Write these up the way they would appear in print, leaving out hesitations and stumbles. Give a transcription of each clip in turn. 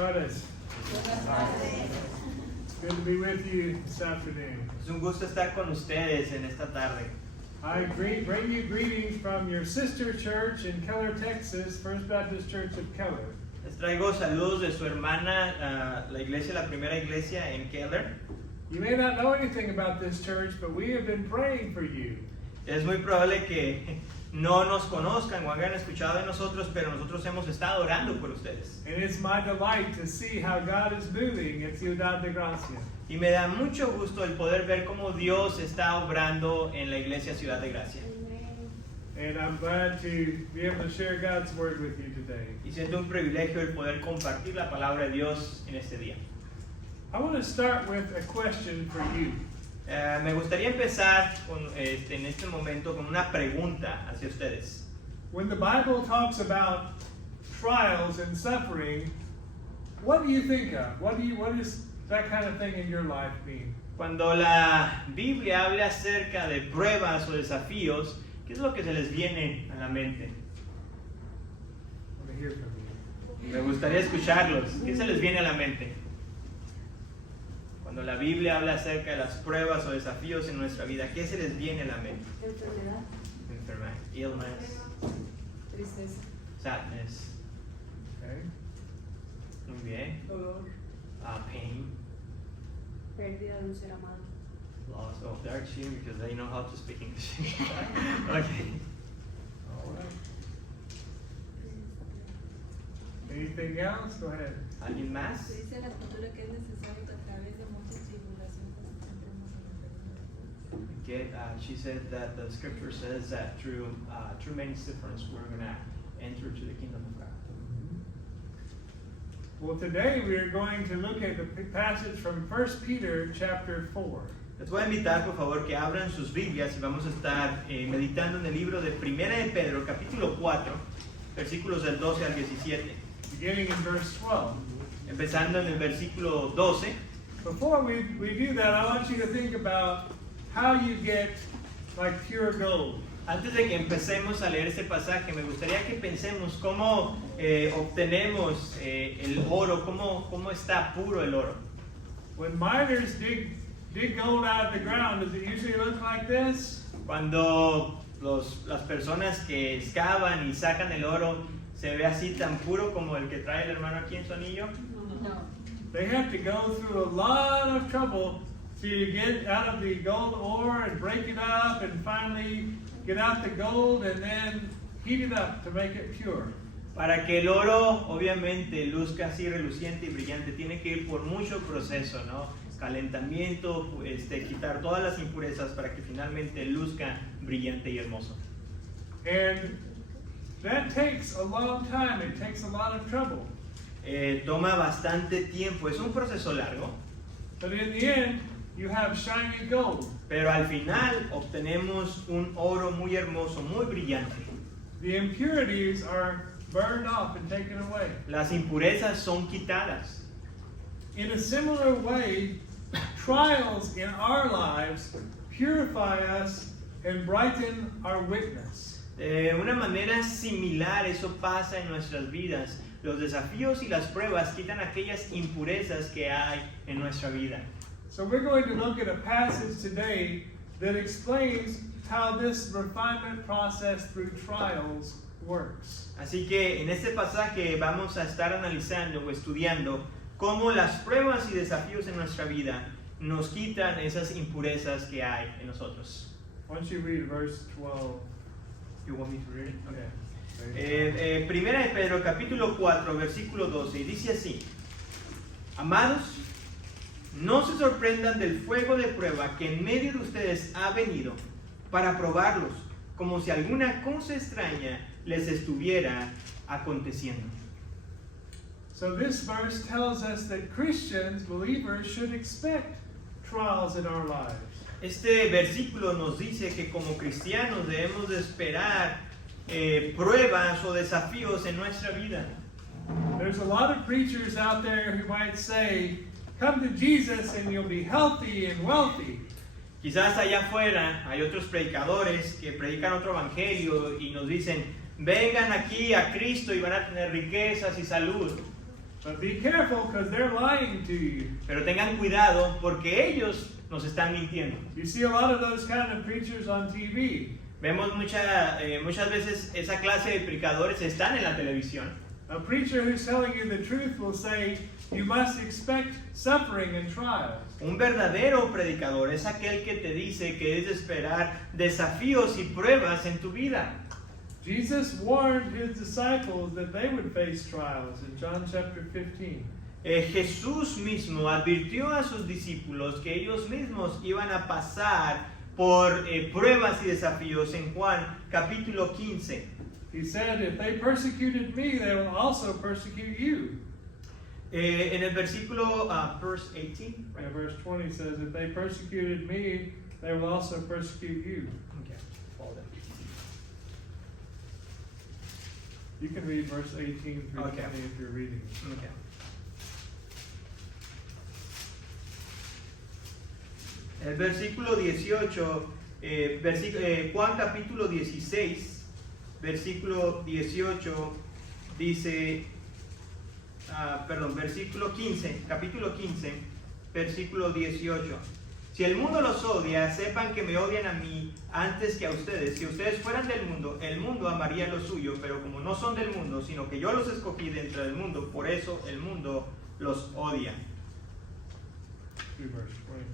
tardes. It's good to be with you this afternoon. Es un gusto estar con ustedes en esta tarde. I bring you greetings from your sister church in Keller, Texas, First Baptist Church of Keller. Les traigo saludos de su hermana, la primera iglesia en Keller. You may not know anything about this church, but we have been praying for you. Es muy probable que no nos conozcan o hayan escuchado de nosotros, pero nosotros hemos estado orando por ustedes. And it's my delight to see how God is moving at Ciudad de Gracia. Y me da mucho gusto el poder ver cómo Dios está obrando en la iglesia Ciudad de Gracia. And I'm glad to be able to share God's word with you today. Y siento un privilegio el poder compartir la palabra de Dios en este día. I want to start with a question for you. Me gustaría empezar en este momento con una pregunta hacia ustedes. When the Bible talks about trials and suffering, what do you think of? What does that kind of thing in your life mean? Cuando la Biblia habla acerca de pruebas o desafíos, ¿qué es lo que se les viene a la mente? I want to hear from you. Me gustaría escucharlos. ¿Qué se les viene a la mente? Cuando la Biblia habla acerca de las pruebas o desafíos en nuestra vida, ¿qué se les viene a la mente? Enfermedad, Enfermedad, illness, tristeza, sadness, Okay. muy bien, dolor, pain, pérdida de un ser amado. loss of their chin because they know how to speak English. Okay. All right. Anything else? Go ahead. ¿Alguien más? Se dice en la escritura que es necesario que a través de muchas tribulaciones entremos en el reino de Dios. She said that the scripture says that through many sufferings we're going to enter to the kingdom of God. Well, today we are going to look at the passage from 1 Peter chapter 4. Les voy a invitar por favor que abran sus Biblias y vamos a estar meditando en el libro de Primera de Pedro, capítulo 4, versículos del 12 al 17. Beginning in verse 12. Empezando en el versículo 12. Before we do that, I want you to think about how you get like pure gold. Antes de que empecemos a leer este pasaje, me gustaría que pensemos cómo obtenemos el oro, cómo está puro el oro. When miners dig gold out of the ground, does it usually look like this? Cuando las personas que excavan y sacan el oro, se ve así tan puro como el que trae el hermano aquí en su anillo. No. They have to go through a lot of trouble to get out of the gold ore and break it up and finally get out the gold and then heat it up to make it pure. Para que el oro obviamente luzca así reluciente y brillante, tiene que ir por mucho proceso, ¿no? Calentamiento, quitar todas las impurezas para que finalmente luzca brillante y hermoso. And that takes a long time. It takes a lot of trouble. Toma bastante tiempo, es un proceso largo, But in the end, you have shiny gold. pero al final obtenemos un oro muy hermoso, muy brillante. The impurities are burned off and taken away. Las impurezas son quitadas. In a similar way, trials in our lives purify us and brighten our witness. De una manera similar eso pasa en nuestras vidas. Los desafíos y las pruebas quitan aquellas impurezas que hay en nuestra vida. So we're going to look at a passage today that explains how this refinement process through trials works. Así que en este pasaje vamos a estar analizando o estudiando cómo las pruebas y desafíos en nuestra vida nos quitan esas impurezas que hay en nosotros. Why don't you read verse 12? You want me to read it? Okay. Primera de Pedro, capítulo 4, versículo 12, y dice así: Amados, no se sorprendan del fuego de prueba que en medio de ustedes ha venido para probarlos, como si alguna cosa extraña les estuviera aconteciendo. So this verse tells us that Christians, believers, should expect trials in our lives. Este versículo nos dice que como cristianos debemos de esperar pruebas o desafíos en nuestra vida. There's a lot of preachers out there who might say, come to Jesus and you'll be healthy and wealthy. Quizás allá afuera hay otros predicadores que predican otro evangelio y nos dicen, vengan aquí a Cristo y van a tener riquezas y salud. But be careful because they're lying to you. Pero tengan cuidado porque ellos nos están mintiendo. You see a lot of those kind of preachers on TV. Vemos muchas veces esa clase de predicadores están en la televisión. A preacher who's telling you the truth will say, you must expect suffering and trials. Un verdadero predicador es aquel que te dice que debes esperar desafíos y pruebas en tu vida. Jesus warned his disciples that they would face trials in John chapter 15. Jesús mismo advirtió a sus discípulos que ellos mismos iban a pasar por pruebas y desafíos en Juan capítulo 15. He said, if they persecuted me, they will also persecute you. En el versículo verse 18, right? Yeah, verse 20 says, if they persecuted me, they will also persecute you. Okay, hold it. You can read verse 18 through Okay. 20 if you're reading. Okay. El versículo 18, Juan capítulo 16, versículo 18 dice, versículo 15, capítulo 15, versículo 18. Si el mundo los odia, sepan que me odian a mí antes que a ustedes. Si ustedes fueran del mundo, el mundo amaría lo suyo, pero como no son del mundo, sino que yo los escogí dentro del mundo, por eso el mundo los odia. Through verse 20.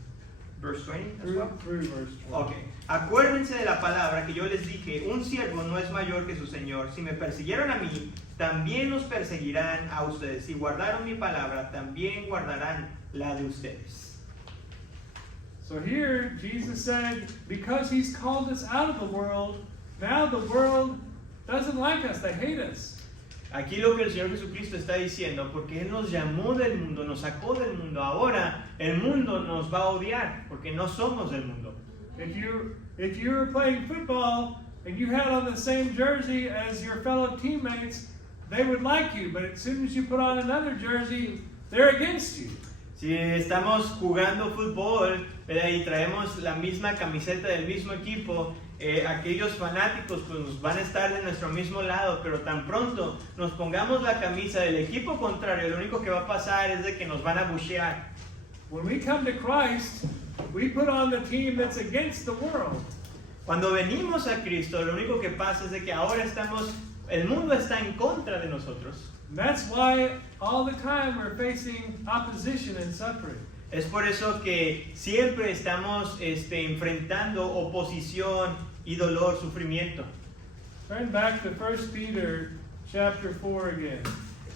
Verse 20 as well? Through verse 20. Ok, acuérdense de la palabra que yo les dije, un siervo no es mayor que su señor. Si me persiguieron a mí, también los perseguirán a ustedes. Si guardaron mi palabra, también guardarán la de ustedes. So here, Jesus said, because he's called us out of the world, now the world doesn't like us, they hate us. Aquí lo que el Señor Jesucristo está diciendo, porque Él nos llamó del mundo, nos sacó del mundo, ahora el mundo nos va a odiar, porque no somos del mundo. If you were playing football and you had on the same jersey as your fellow teammates, they would like you, but as soon as you put on another jersey, they're against you. Si estamos jugando fútbol, ¿verdad? Y traemos la misma camiseta del mismo equipo, aquellos fanáticos pues van a estar de nuestro mismo lado, pero tan pronto nos pongamos la camisa del equipo contrario, lo único que va a pasar es de que nos van a buchear. When we come to Christ, we put on the team that's against the world. Cuando venimos a Cristo, lo único que pasa es de que ahora el mundo está en contra de nosotros. And that's why all the time we're facing opposition and suffering. Es por eso que siempre estamos enfrentando oposición y dolor, sufrimiento. Turn back to 1 Peter chapter 4 again.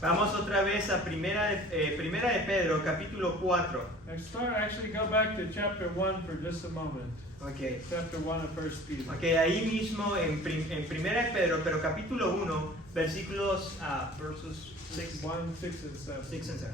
Vamos otra vez a primera de Pedro, capítulo 4. Actually go back to chapter 1 for just a moment. Okay. Chapter 1 of 1 Peter. Ok, ahí mismo en primera de Pedro, pero capítulo 1, versículos, versos 6, 1, 6, and 7. 6 and 7,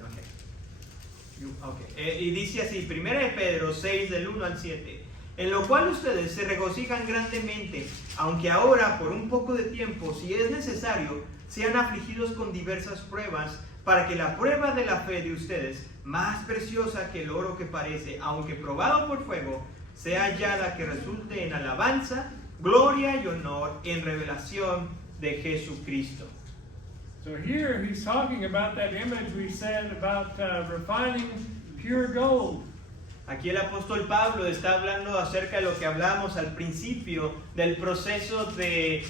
okay. Y dice así, primera de Pedro 6, del 1 al 7. En lo cual ustedes se regocijan grandemente, aunque ahora por un poco de tiempo, si es necesario, sean afligidos con diversas pruebas, para que la prueba de la fe de ustedes, más preciosa que el oro que parece, aunque probado por fuego, sea hallada que resulte en alabanza, gloria y honor en revelación de Jesucristo. So here he's talking about that image we said about refining pure gold. Aquí el apóstol Pablo está hablando acerca de lo que hablamos al principio del proceso de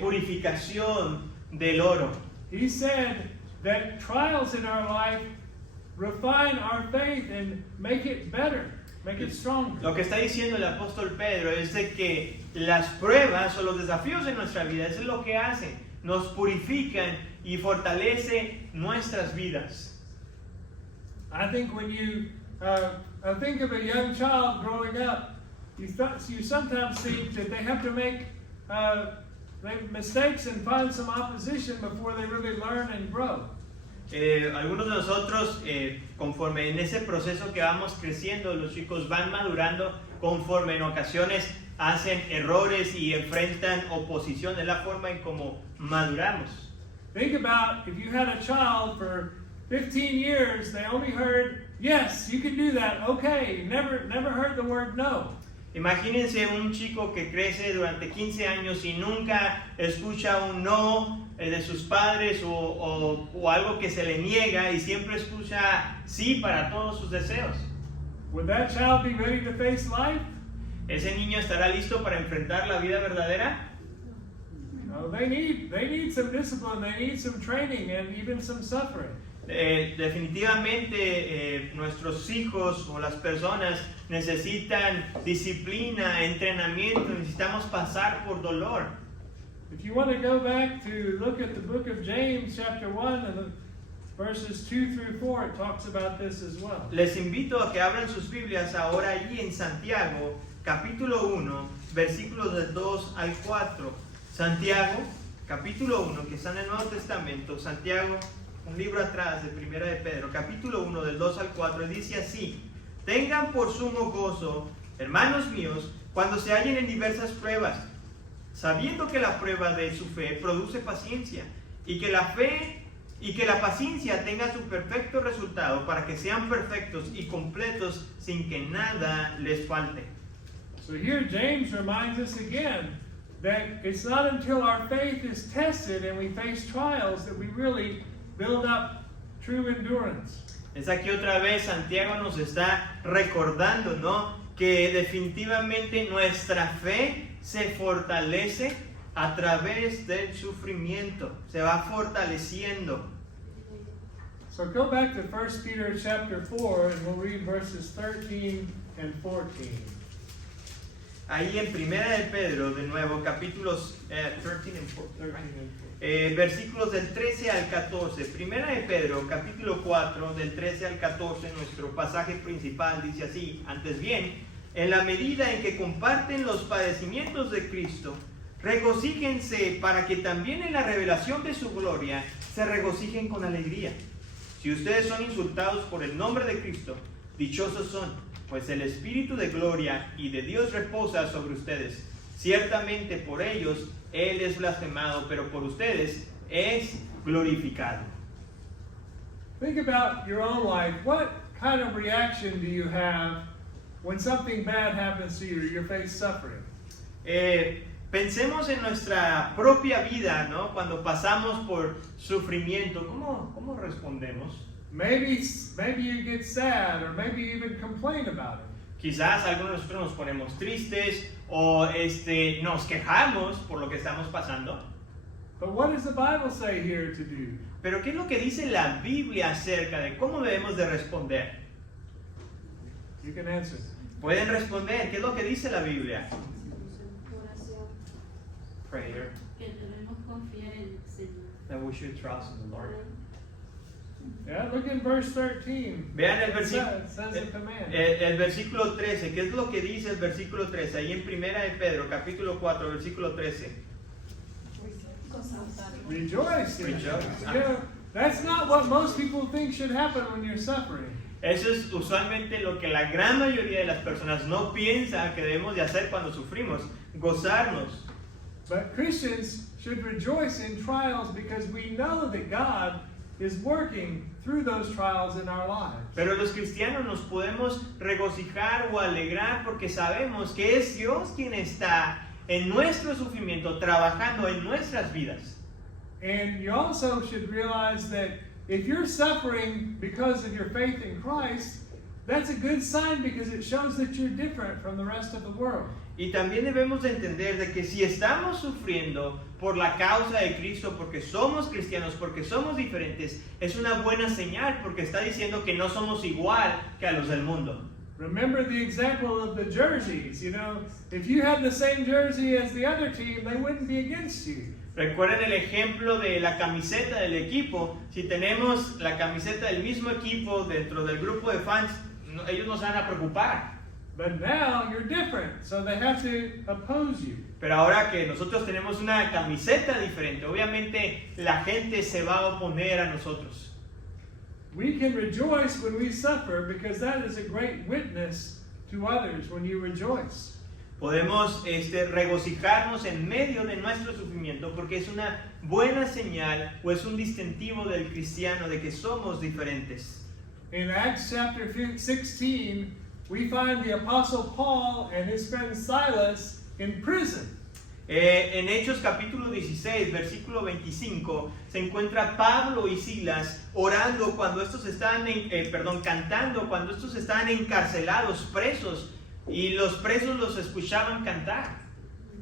purificación del oro. He said that trials in our life refine our faith and make it better, make it stronger. Lo que está diciendo el apóstol Pedro es de que las pruebas o los desafíos de nuestra vida, eso es lo que hacen, nos purifican y fortalece nuestras vidas. I think when you think of a young child growing up, you sometimes think that they have to make mistakes and find some opposition before they really learn and grow. Algunos de nosotros, conforme en ese proceso que vamos creciendo, los chicos van madurando, conforme en ocasiones hacen errores y enfrentan oposición, es la forma en cómo maduramos. Think about if you had a child for 15 years, they only heard, yes, you can do that, okay, never heard the word no. Imagínense un chico que crece durante 15 años y nunca escucha un no, de sus padres o algo que se le niega y siempre escucha sí para todos sus deseos. Would that child be ready to face life? ¿Ese niño estará listo para enfrentar la vida verdadera? No, they need some discipline, they need some training and even some suffering. Definitivamente nuestros hijos o las personas necesitan disciplina, entrenamiento, necesitamos pasar por dolor. If you want to go back to look at the book of James chapter 1 and the verses 2 through 4, it talks about this as well. Les invito a que abran sus Biblias ahora allí en Santiago, capítulo 1, versículos del 2 al 4. Santiago, capítulo 1, que está en el Nuevo Testamento, Santiago, un libro atrás de Primera de Pedro, capítulo 1, del 2 al 4, dice así: tengan por sumo gozo, hermanos míos, cuando se hallen en diversas pruebas, sabiendo que la prueba de su fe produce paciencia, y que la paciencia tenga su perfecto resultado, para que sean perfectos y completos sin que nada les falte. So here James reminds us again that it's not until our faith is tested and we face trials that we really build up true endurance. Es aquí otra vez Santiago nos está recordando, ¿no? Que definitivamente nuestra fe se fortalece a través del sufrimiento, se va fortaleciendo. So go back to 1 Peter chapter 4 and we'll read verses 13 and 14. Ahí en Primera de Pedro, de nuevo, capítulos 13 and 14, versículos del 13 al 14. Primera de Pedro, capítulo 4, del 13 al 14, nuestro pasaje principal dice así: antes bien, en la medida en que comparten los padecimientos de Cristo, regocíjense para que también en la revelación de su gloria se regocijen con alegría. Si ustedes son insultados por el nombre de Cristo, dichosos son, pues el Espíritu de gloria y de Dios reposa sobre ustedes. Ciertamente por ellos Él es blasfemado, pero por ustedes es glorificado. Think about your own life. What kind of reaction do you have when something bad happens to you or you face suffering? Pensemos en nuestra propia vida, ¿no? Cuando pasamos por sufrimiento, ¿cómo respondemos? Maybe you get sad or maybe you even complain about it. Quizás algunos de nosotros nos ponemos tristes o nos quejamos por lo que estamos pasando. But what does the Bible say here to do? Pero ¿qué es lo que dice la Biblia acerca de cómo debemos de responder? You can answer. Pueden responder, ¿qué es lo que dice la Biblia? Oración. Prayer. Que debemos confiar en el Señor. That we should trust in the Lord. Yeah, look in verse 13. Vean el It says a command. versículo 13. ¿Qué es lo que dice el versículo 13? Ahí en Primera de Pedro, capítulo 4, versículo 13. Rejoice. Rejoice. You know, that's not what most people think should happen when you're suffering. Eso es usualmente lo que la gran mayoría de las personas no piensa que debemos de hacer cuando sufrimos, gozarnos. But Christians should rejoice in trials because we know that God is working through those trials in our lives. Pero los cristianos nos podemos regocijar o alegrar porque sabemos que es Dios quien está en nuestro sufrimiento, trabajando en nuestras vidas. And you also should realize that if you're suffering because of your faith in Christ, that's a good sign because it shows that you're different from the rest of the world. Y también debemos de entender de que si estamos sufriendo por la causa de Cristo, porque somos cristianos, porque somos diferentes, es una buena señal porque está diciendo que no somos igual que a los del mundo. Remember the example of the jerseys. You know, if you had the same jersey as the other team, they wouldn't be against you. Recuerden el ejemplo de la camiseta del equipo. Si tenemos la camiseta del mismo equipo dentro del grupo de fans, ellos no se van a preocupar. But now you're different, so they have to oppose you. Pero ahora que nosotros tenemos una camiseta diferente, obviamente la gente se va a oponer a nosotros. We can rejoice when we suffer because that is a great witness to others when you rejoice. Podemos regocijarnos en medio de nuestro sufrimiento porque es una buena señal o es un distintivo del cristiano de que somos diferentes. In Acts chapter 16, we find the Apostle Paul and his friend Silas in prison. En Hechos capítulo 16, versículo 25, se encuentra Pablo y Silas orando cuando estos estaban, cantando cuando estos estaban encarcelados, presos, y los presos los escuchaban cantar.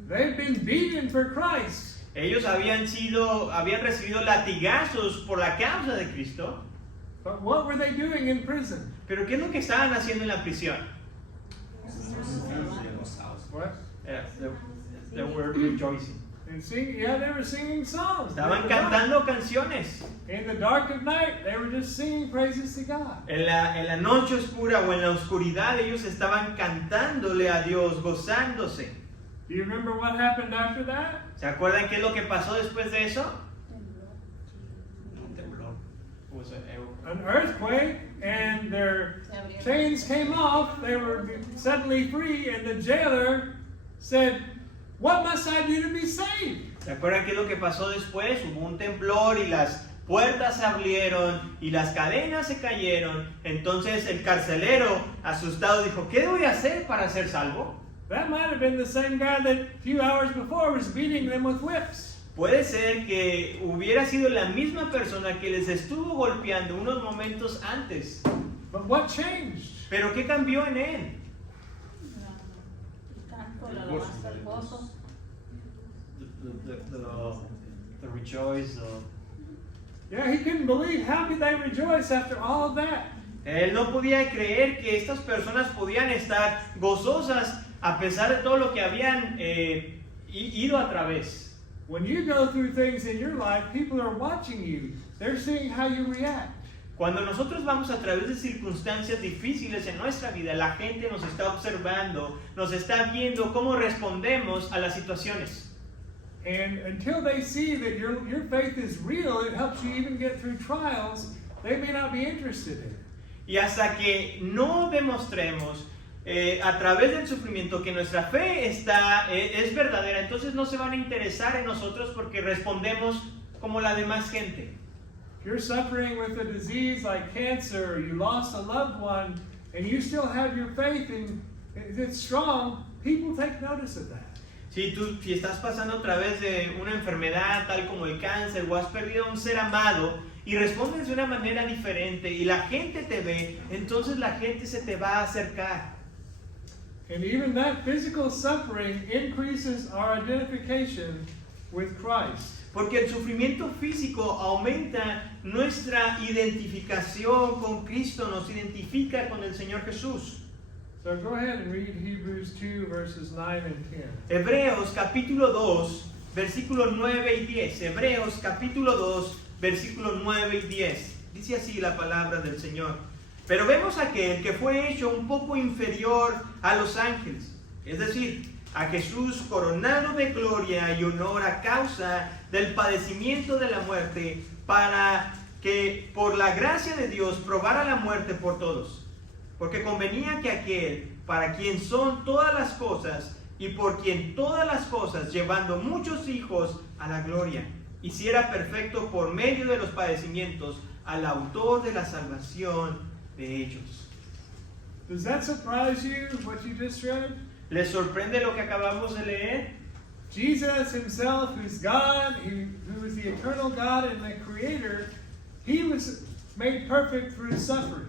They've been beaten for Christ. Ellos habían recibido latigazos por la causa de Cristo. But what were they doing in prison? Pero ¿qué es lo que estaban haciendo en la prisión? What? They were rejoicing. And they were singing songs. Estaban cantando canciones. In the dark of night, they were just singing praises to God. En la noche oscura o en la oscuridad ellos estaban cantándole a Dios, gozándose. Do you remember what happened after that? ¿Se acuerdan qué es lo que pasó después de eso? An earthquake, and their chains came off. They were suddenly free, and the jailer said, "What must I do to be saved?" ¿Se acuerdan qué es lo que pasó después? Hubo un temblor y las puertas se abrieron y las cadenas se cayeron. Entonces el carcelero, asustado, dijo, ¿qué voy a hacer para ser salvo? That might have been the same guy that a few hours before was beating them with whips. Puede ser que hubiera sido la misma persona que les estuvo golpeando unos momentos antes. But what changed? ¿Pero qué cambió en él? The rejoice. Yeah, he couldn't believe. How could they rejoice after all of that? Él no podía creer que estas personas podían estar gozosas a pesar de todo lo que habían ido a través. When you go through things in your life, people are watching you. They're seeing how you react. Cuando nosotros vamos a través de circunstancias difíciles en nuestra vida, la gente nos está observando, nos está viendo cómo respondemos a las situaciones. And until they see that your faith is real, it helps you even get through trials, they may not be interested in it. Y hasta que no demostremos a través del sufrimiento que nuestra fe es verdadera, entonces no se van a interesar en nosotros porque respondemos como la demás gente. If you're suffering with a disease like cancer, or you lost a loved one, and you still have your faith and it's strong, people take notice of that. Si estás pasando a través de una enfermedad tal como el cáncer o has perdido a un ser amado y respondes de una manera diferente y la gente te ve, entonces la gente se te va a acercar. And even that physical suffering increases our identification with Christ. Porque el sufrimiento físico aumenta nuestra identificación con Cristo, nos identifica con el Señor Jesús. So go ahead and read Hebrews 2 verses 9 and 10. Hebreos capítulo 2, versículos 9 y 10. Hebreos capítulo 2, versículos 9 y 10. Dice así la palabra del Señor. Pero vemos a aquel que fue hecho un poco inferior a los ángeles, es decir, a Jesús coronado de gloria y honor a causa del padecimiento de la muerte, para que por la gracia de Dios probara la muerte por todos. Porque convenía que aquel, para quien son todas las cosas, y por quien todas las cosas, llevando muchos hijos a la gloria, hiciera perfecto por medio de los padecimientos al autor de la salvación de ellos. Does that surprise you, what you just read? ¿Les sorprende lo que acabamos de leer? Jesus himself, who's God, who is the eternal God and the Creator, he was made perfect through suffering.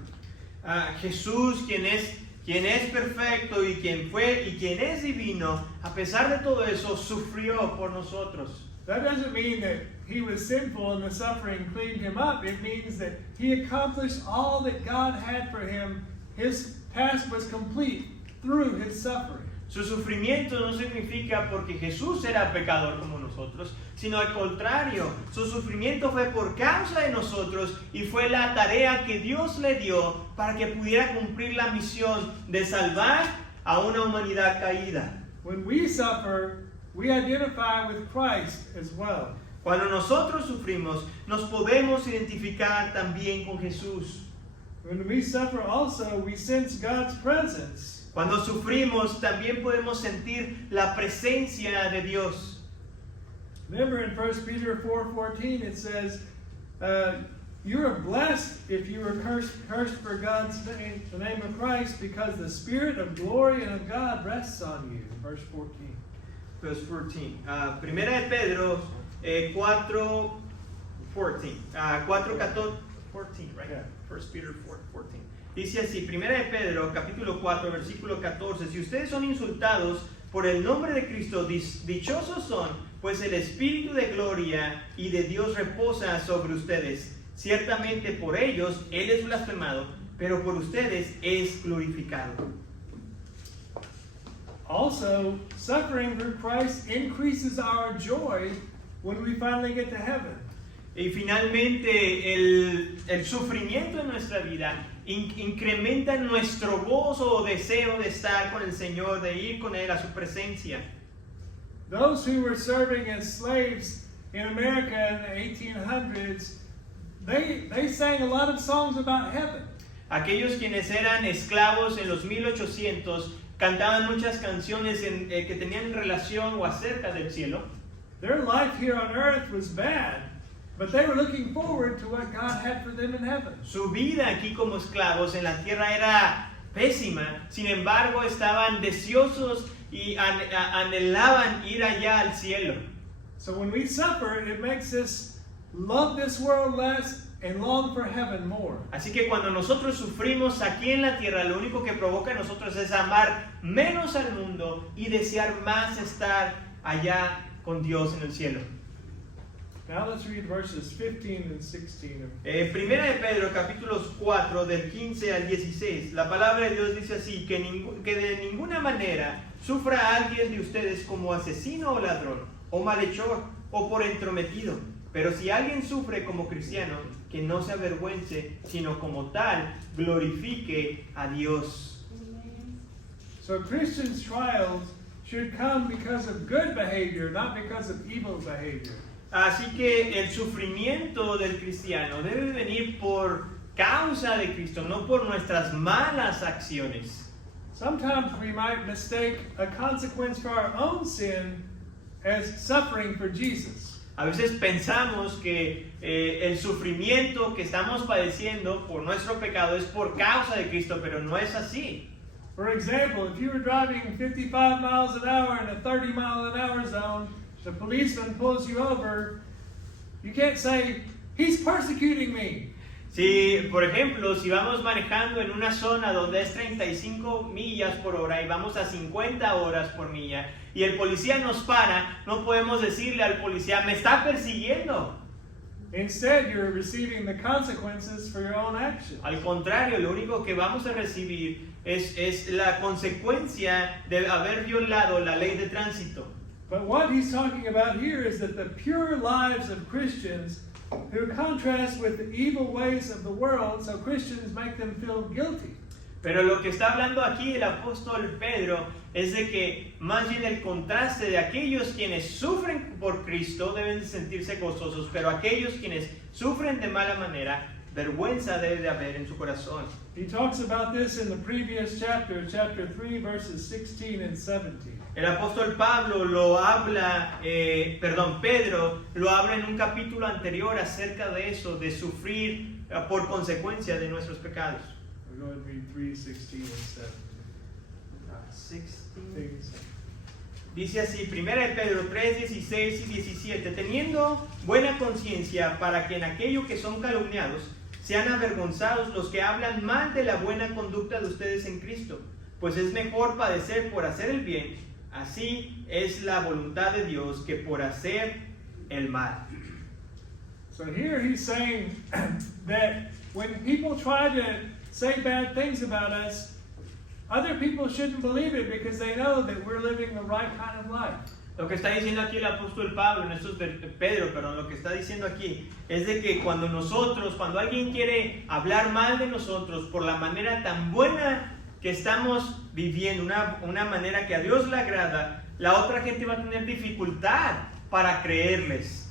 Jesús, quien es perfecto y quien es divino, a pesar de todo eso, sufrió por nosotros. That doesn't mean that he was sinful and the suffering cleaned him up. It means that he accomplished all that God had for him. His task was complete through his suffering. Su sufrimiento no significa porque Jesús era pecador como nosotros, sino al contrario, su sufrimiento fue por causa de nosotros y fue la tarea que Dios le dio para que pudiera cumplir la misión de salvar a una humanidad caída. When we suffer, we identify with Christ as well. Cuando nosotros sufrimos, nos podemos identificar también con Jesús. When we suffer also, we sense God's presence. Cuando sufrimos, también podemos sentir la presencia de Dios. Remember in 1 Peter 4:14 it says, you are blessed if you are cursed for God's name, the name of Christ, because the Spirit of glory and of God rests on you. Verse 14. verse 14. Primera de Pedro 4, 14. 4, 14, 14, right? Yeah. 1 Peter 4, 14. Dice así, Primera de Pedro, capítulo 4, versículo 14. Si ustedes son insultados por el nombre de Cristo, dichosos son, pues el Espíritu de gloria y de Dios reposa sobre ustedes. Ciertamente por ellos Él es blasfemado, pero por ustedes es glorificado. Also, suffering for Christ increases our joy when we finally get to heaven. Y finalmente el sufrimiento en nuestra vida incrementa nuestro gozo o deseo de estar con el Señor, de ir con Él a su presencia. Those who were serving as slaves in America in the 1800s, they sang a lot of songs about heaven. Aquellos quienes eran esclavos en los 1800 cantaban muchas canciones que tenían relación o acerca del cielo. Their life here on earth was bad, but they were looking forward to what God had for them in heaven. Su vida aquí como esclavos en la tierra era pésima, sin embargo estaban deseosos y anhelaban ir allá al cielo. So when we suffer, it makes us love this world less and long for heaven more. Así que cuando nosotros sufrimos aquí en la tierra, lo único que provoca en nosotros es amar menos al mundo y desear más estar allá con Dios en el cielo. Now let's read verses 15 and 16. Primera de Pedro, capítulos 4, del 15 al 16. La palabra de Dios dice así, que de ninguna manera sufra alguien de ustedes como asesino o ladrón, o malhechor, o por entrometido. Pero si alguien sufre como cristiano, que no se avergüence, sino como tal, glorifique a Dios. So Christians' trials should come because of good behavior, not because of evil behavior. Así que el sufrimiento del cristiano debe venir por causa de Cristo, no por nuestras malas acciones. Sometimes we might mistake a consequence for our own sin as suffering for Jesus. A veces pensamos que el sufrimiento que estamos padeciendo por nuestro pecado es por causa de Cristo, pero no es así. For example, if you were driving 55 miles an hour in a 30-mile-an-hour zone, the policeman pulls you over, you can't say, he's persecuting me. Si, por ejemplo, si vamos manejando en una zona donde es 35 millas por hora y vamos a 50 horas por milla y el policía nos para, no podemos decirle al policía, me está persiguiendo. Instead, you're receiving the consequences for your own actions. Al contrario, lo único que vamos a recibir es la consecuencia de haber violado la ley de tránsito. But what he's talking about here is that the pure lives of Christians who contrast with the evil ways of the world, so Christians make them feel guilty. Pero lo que está hablando aquí el apóstol Pedro es de que más bien el contraste de aquellos quienes sufren por Cristo deben de sentirse gozosos, pero aquellos quienes sufren de mala manera, vergüenza debe de haber en su corazón. He talks about this in the previous chapter, chapter 3, verses 16 and 17. El apóstol Pedro lo habla en un capítulo anterior acerca de eso, de sufrir por consecuencia de nuestros pecados. We're going to read 3, 16 and 17. Dice así, 1 Pedro 3, 16 y 17, teniendo buena conciencia para que en aquello que son calumniados sean avergonzados los que hablan mal de la buena conducta de ustedes en Cristo, pues es mejor padecer por hacer el bien, así es la voluntad de Dios que por hacer el mal. So here he's saying that when people try to say bad things about us, other people shouldn't believe it because they know that we're living the right kind of life. Lo que está diciendo aquí el apóstol Pablo, lo que está diciendo aquí es de que cuando alguien quiere hablar mal de nosotros por la manera tan buena que estamos viviendo, una manera que a Dios le agrada, la otra gente va a tener dificultad para creerles.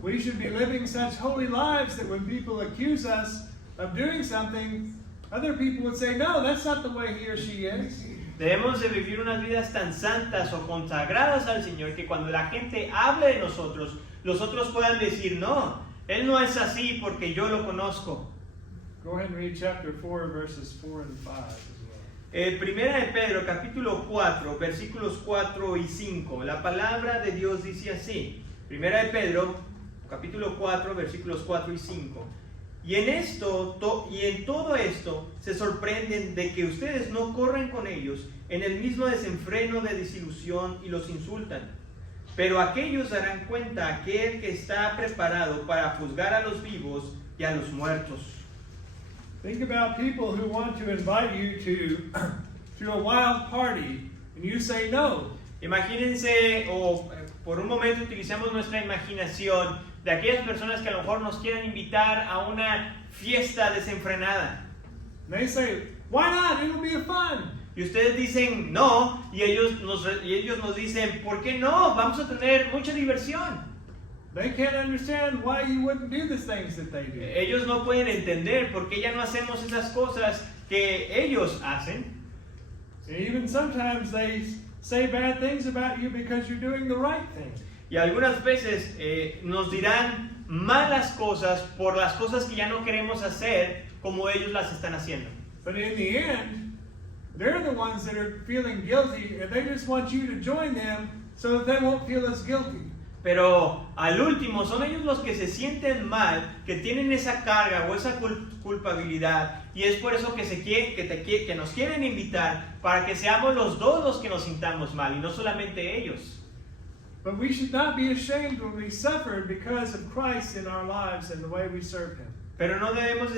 We should be living such holy lives that when people accuse us of doing something, other people would say, no, that's not the way he or she is. Debemos de vivir unas vidas tan santas o consagradas al Señor que cuando la gente hable de nosotros, los otros puedan decir, no, Él no es así porque yo lo conozco. Go ahead and read chapter 4, verses 4 and 5 as well. Primera de Pedro, capítulo 4, versículos 4 y 5. La palabra de Dios dice así. Primera de Pedro, capítulo 4, versículos 4 y 5. Y en todo esto se sorprenden de que ustedes no corren con ellos en el mismo desenfreno de desilusión y los insultan. Pero aquellos darán cuenta a aquel que está preparado para juzgar a los vivos y a los muertos. Think about people who want to invite you to a wild party and you say no. Imagínense, o por un momento utilicemos nuestra imaginación de aquellas personas que a lo mejor nos quieren invitar a una fiesta desenfrenada. And they say, why not? It'll be fun. Y ustedes dicen no, y ellos nos dicen, ¿por qué no? Vamos a tener mucha diversión. They can't understand why you wouldn't do the things that they do. Ellos no pueden entender por qué ya no hacemos esas cosas que ellos hacen. And even sometimes they say bad things about you because you're doing the right thing. Y algunas veces nos dirán malas cosas por las cosas que ya no queremos hacer como ellos las están haciendo. But in the end, they're the ones that are feeling guilty, and they just want you to join them so that they won't feel as guilty. Pero al último son ellos los que se sienten mal, que tienen esa carga o esa culpabilidad, y es por eso que nos quieren invitar para que seamos los dos los que nos sintamos mal y no solamente ellos. But we should not be ashamed when we suffer because of Christ in our lives and the way we serve Him. Pero no debemos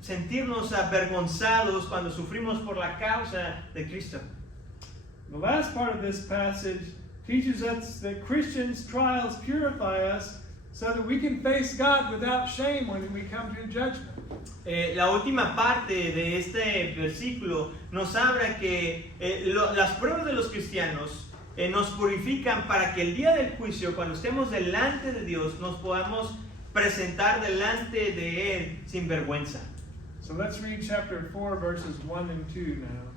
sentirnos avergonzados cuando sufrimos por la causa de Cristo. The last part of this passage teaches us that Christians' trials purify us so that we can face God without shame when we come to judgment. La última parte de este versículo nos habla que las pruebas de los cristianos nos purifican para que el día del juicio, cuando estemos delante de Dios, nos podamos presentar delante de Él sin vergüenza. So let's read chapter 4, verses 1 and 2 now.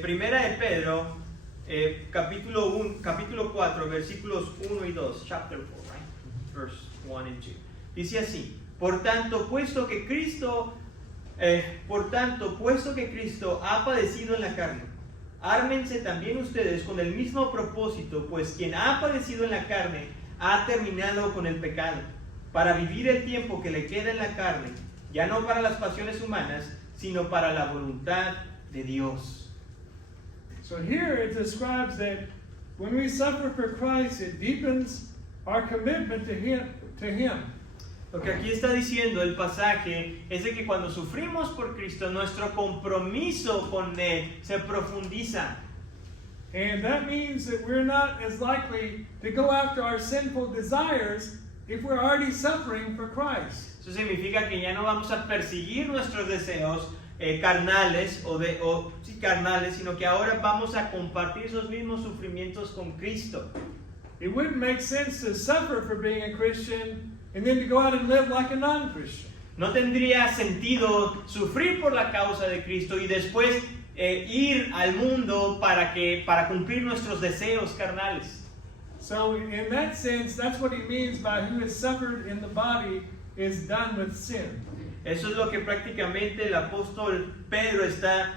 Primera de Pedro, capítulo 4, versículos 1 y 2. Chapter 4, right? Verse 1 and 2. Dice así: Por tanto, puesto que Cristo ha padecido en la carne, ármense también ustedes con el mismo propósito, pues quien ha padecido en la carne ha terminado con el pecado, para vivir el tiempo que le queda en la carne, ya no para las pasiones humanas, sino para la voluntad de Dios. So here it describes that when we suffer for Christ, it deepens our commitment to Him. Lo que aquí está diciendo el pasaje es de que cuando sufrimos por Cristo, nuestro compromiso con Él se profundiza. And that means that we're not as likely to go after our sinful desires if we're already suffering for Christ. Eso significa que ya no vamos a perseguir nuestros deseos carnales, carnales, sino que ahora vamos a compartir esos mismos sufrimientos con Cristo. It wouldn't make sense to suffer for being a Christian and then to go out and live like a non-Christian. No tendría sentido sufrir por la causa de Cristo y después ir al mundo para cumplir nuestros deseos carnales. So in that sense, that's what he means by who has suffered in the body is done with sin. Eso es lo que prácticamente el apóstol Pedro está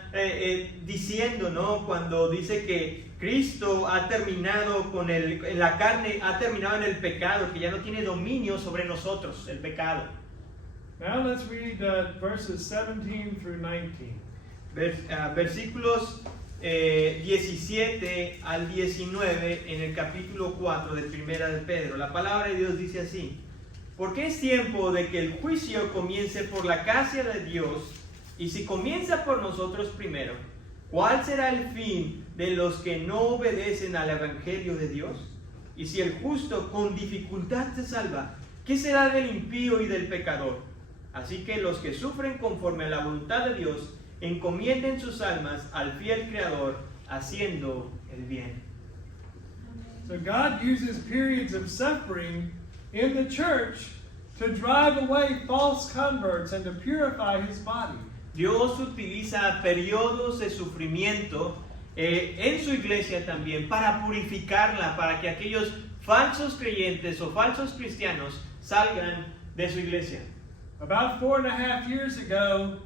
diciendo, ¿no? Cuando dice que Cristo ha terminado en la carne, ha terminado en el pecado, que ya no tiene dominio sobre nosotros, el pecado. Now let's read verses 17 through 19. Versículos 17 al 19 en el capítulo 4 de Primera de Pedro. La palabra de Dios dice así: Porque es tiempo de que el juicio comience por la casa de Dios, y si comienza por nosotros primero, ¿cuál será el fin de los que no obedecen al evangelio de Dios? Y si el justo con dificultad se salva, ¿qué será del impío y del pecador? Así que los que sufren conforme a la voluntad de Dios, encomienden sus almas al fiel Creador, haciendo el bien. So God uses periods of suffering in the church to drive away false converts and to purify His body. Dios utiliza periodos de sufrimiento en su iglesia también para purificarla, para que aquellos falsos creyentes o falsos cristianos salgan de su iglesia. About 4.5 years ago,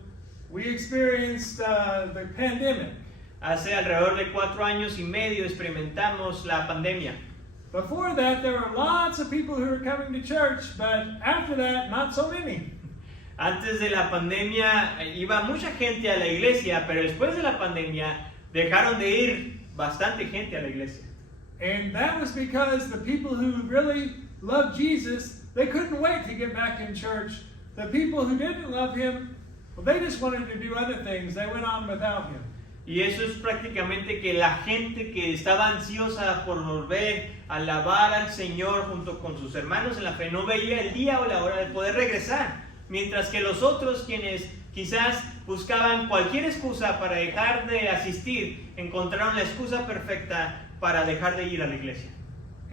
we experienced the pandemic. Hace alrededor de 4 años y medio experimentamos la pandemia. Before that, there were lots of people who were coming to church, but after that, not so many. Antes de la pandemia iba mucha gente a la iglesia, pero después de la pandemia dejaron de ir bastante gente a la iglesia. And that was because the people who really loved Jesus, they couldn't wait to get back in church. The people who didn't love him, well, they just wanted to do other things. They went on without him. Y eso es prácticamente que la gente que estaba ansiosa por volver a alabar al Señor junto con sus hermanos en la fe no veía el día o la hora de poder regresar. Mientras que los otros, quienes quizás buscaban cualquier excusa para dejar de asistir, encontraron la excusa perfecta para dejar de ir a la iglesia.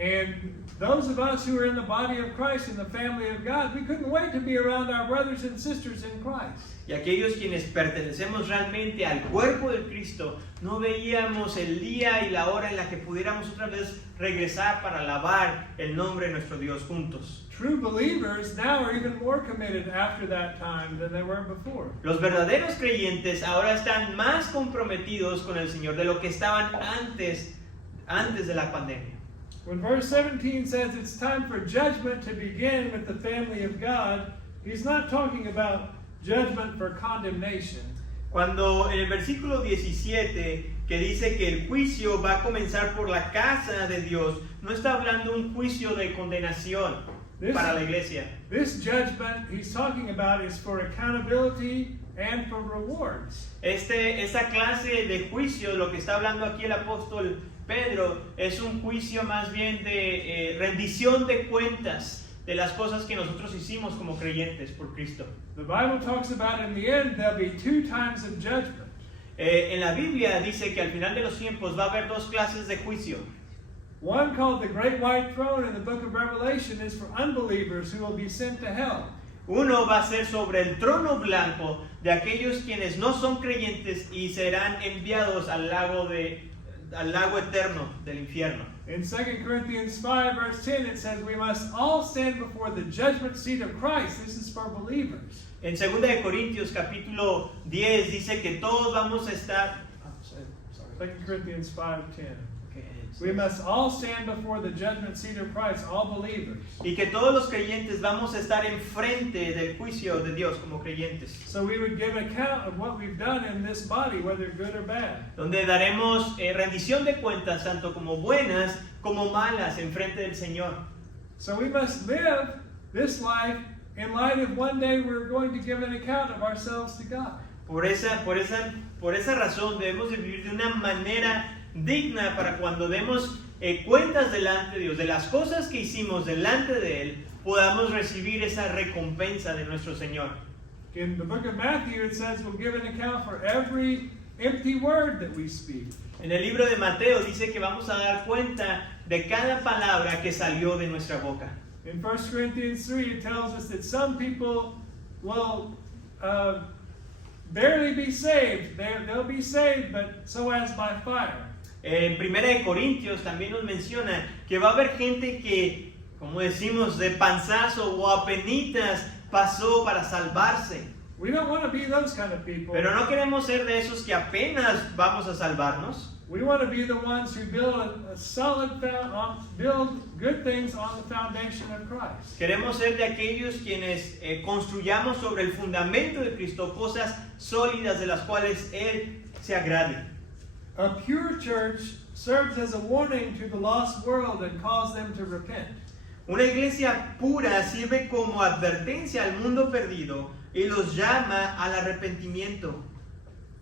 And those of us who are in the body of Christ, in the family of God, we couldn't wait to be around our brothers and sisters in Christ. Y aquellos quienes pertenecemos realmente al cuerpo de Cristo, no veíamos el día y la hora en la que pudiéramos otra vez regresar para alabar el nombre de nuestro Dios juntos. True believers now are even more committed after that time than they were before. Los verdaderos creyentes ahora están más comprometidos con el Señor de lo que estaban antes de la pandemia. When verse 17 says it's time for judgment to begin with the family of God, he's not talking about judgment for condemnation. Cuando en el versículo 17 que dice que el juicio va a comenzar por la casa de Dios, no está hablando un juicio de condenación para la iglesia. This judgment he's talking about is for accountability and for rewards. Esta clase de juicio, lo que está hablando aquí el apóstol Pedro, es un juicio más bien de rendición de cuentas de las cosas que nosotros hicimos como creyentes por Cristo. The Bible talks about in the end there'll be 2 times of judgment. En la Biblia dice que al final de los tiempos va a haber 2 clases de juicio. One called the Great White Throne in the book of Revelation is for unbelievers who will be sent to hell. Uno va a ser sobre el trono blanco de aquellos quienes no son creyentes y serán enviados al lago eterno del infierno. In 2 Corinthians 5 verse 10 it says we must all stand before the judgment seat of Christ. This is for believers. En 2 de Corintios capítulo 10 dice que todos vamos a estar 2 Corinthians 5:10. We must all stand before the judgment seat of Christ, all believers. Y que todos los creyentes vamos a estar enfrente del juicio de Dios como creyentes. So we would give account of what we've done in this body, whether good or bad. Donde daremos rendición de cuentas tanto como buenas como malas enfrente del Señor. So we must live this life in light of one day we're going to give an account of ourselves to God. Por esa razón debemos de vivir de una manera digna para cuando demos cuentas delante de Dios de las cosas que hicimos delante de Él, podamos recibir esa recompensa de nuestro Señor. In the book of Matthew it says we'll give an account for every empty word that we speak. En el libro de Mateo dice que vamos a dar cuenta de cada palabra que salió de nuestra boca. In 1 Corinthians 3 it tells us that some people will barely be saved. They'll be saved, but so as by fire. En 1 de Corintios también nos menciona que va a haber gente que, como decimos, de panzazo o apenitas pasó para salvarse. We don't want to be those kind of people. Pero no queremos ser de esos que apenas vamos a salvarnos. We want to be the ones who build build good things on the foundation of Christ. Queremos ser de aquellos quienes construyamos sobre el fundamento de Cristo cosas sólidas de las cuales Él se agrade. A pure church serves as a warning to the lost world and calls them to repent. Una iglesia pura sirve como advertencia al mundo perdido y los llama al arrepentimiento.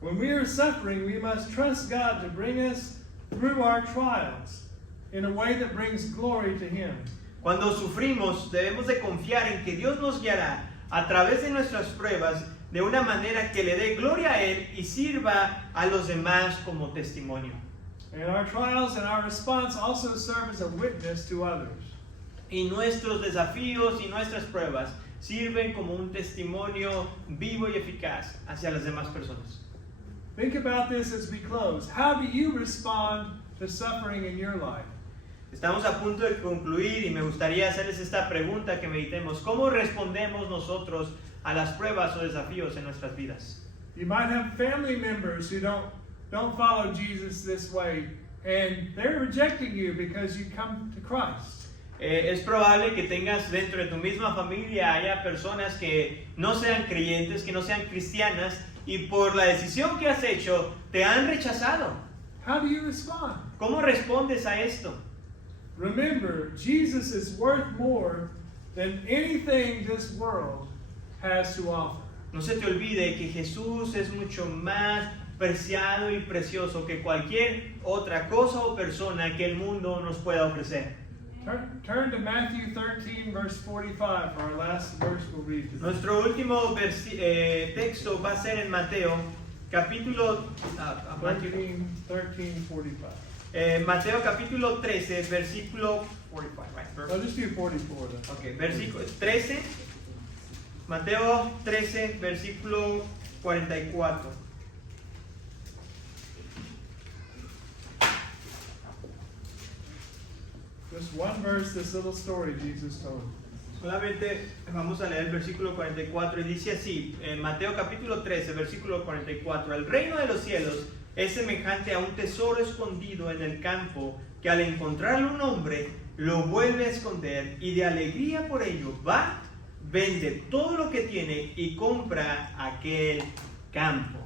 When we are suffering, we must trust God to bring us through our trials in a way that brings glory to Him. Cuando sufrimos, debemos de confiar en que Dios nos guiará a través de nuestras pruebas de una manera que le dé gloria a Él y sirva a los demás como testimonio. And our trials and our response also serve as a witness to others. Y nuestros desafíos y nuestras pruebas sirven como un testimonio vivo y eficaz hacia las demás personas. Think about this as we close. How do you respond to suffering in your life? Estamos a punto de concluir y me gustaría hacerles esta pregunta que meditemos. ¿Cómo respondemos nosotros a las pruebas o desafíos en nuestras vidas? You might have family members who don't don't follow Jesus this way, and they're rejecting you because you come to Christ. Es probable que tengas dentro de tu misma familia haya personas que no sean creyentes, que no sean cristianas, y por la decisión que has hecho te han rechazado. How do you respond? ¿Cómo respondes a esto? Remember, Jesus is worth more than anything this world has to offer. No se te olvide que Jesús es mucho más preciado y precioso que cualquier otra cosa o persona que el mundo nos pueda ofrecer. Turn to Matthew 13, verse 45 for our last verse we'll read today. Nuestro último texto va a ser en Mateo, capítulo 13:45. Mateo capítulo 13, versículo 45. Right? I'll just do 44 then. Okay, versículo 13, Mateo 13, versículo 44. Just one verse, this little story Jesus told. Solamente vamos a leer el versículo 44 y dice así, en Mateo capítulo 13, versículo 44, el reino de los cielos es semejante a un tesoro escondido en el campo que al encontrarlo un hombre lo vuelve a esconder y de alegría por ello va, vende todo lo que tiene y compra aquel campo.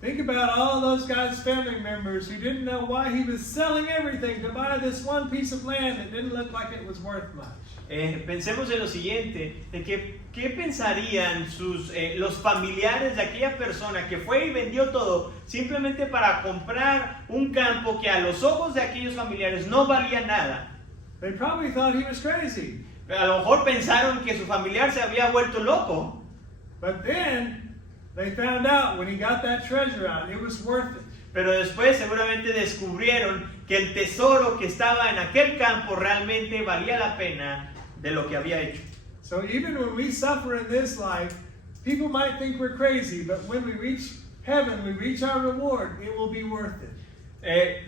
Think about all those guys' family members who didn't know why he was selling everything to buy this one piece of land that didn't look like it was worth much. Pensemos en lo siguiente, de que qué pensarían los familiares de aquella persona que fue y vendió todo simplemente para comprar un campo que a los ojos de aquellos familiares no valía nada. They probably thought he was crazy. A lo mejor pensaron que su familiar se había vuelto loco, But then they found out when he got that treasure out, it was worth it. pero después seguramente descubrieron que el tesoro que estaba en aquel campo realmente valía la pena de lo que había hecho. So even when we suffer in this life, people might think we're crazy, but when we reach heaven, we reach our reward, it will be worth it.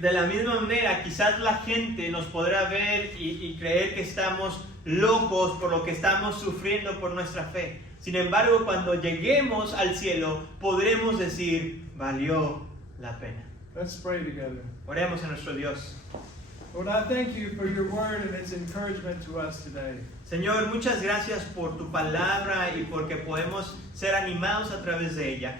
De la misma manera, quizás la gente nos podrá ver y creer que estamos locos por lo que estamos sufriendo por nuestra fe. Sin embargo, cuando lleguemos al cielo, podremos decir, valió la pena. Let's pray together. Oremos a nuestro Dios. Lord, I thank you for your word and its encouragement to us today. Señor, muchas gracias por tu palabra y porque podemos ser animados a través de ella.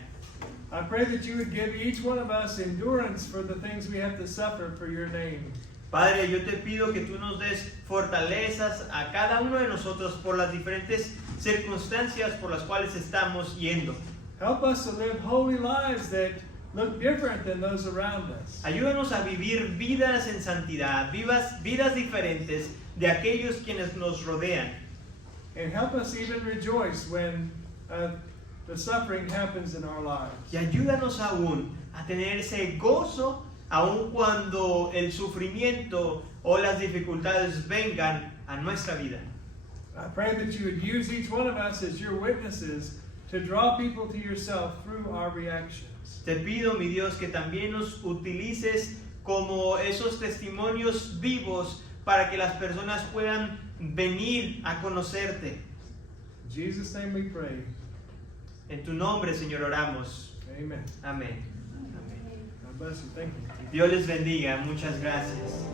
I pray that you would give each one of us endurance for the things we have to suffer for your name. Padre, yo te pido que tú nos des fortalezas a cada uno de nosotros por las diferentes circunstancias por las cuales estamos yendo. Help us to live holy lives that look different than those around us. Ayúdanos a vivir vidas en santidad, vidas diferentes de aquellos quienes nos rodean. And help us even rejoice when the suffering happens in our lives. Y ayúdanos aún a tener ese gozo, aun cuando el sufrimiento o las dificultades vengan a nuestra vida. I pray that you would use each one of us as your witnesses to draw people to yourself through our reactions. Te pido, mi Dios, que también nos utilices como esos testimonios vivos para que las personas puedan venir a conocerte. In Jesus' name we pray. En tu nombre, Señor, oramos. Amen. Amén. God bless you. Thank you. Dios les bendiga. Muchas gracias.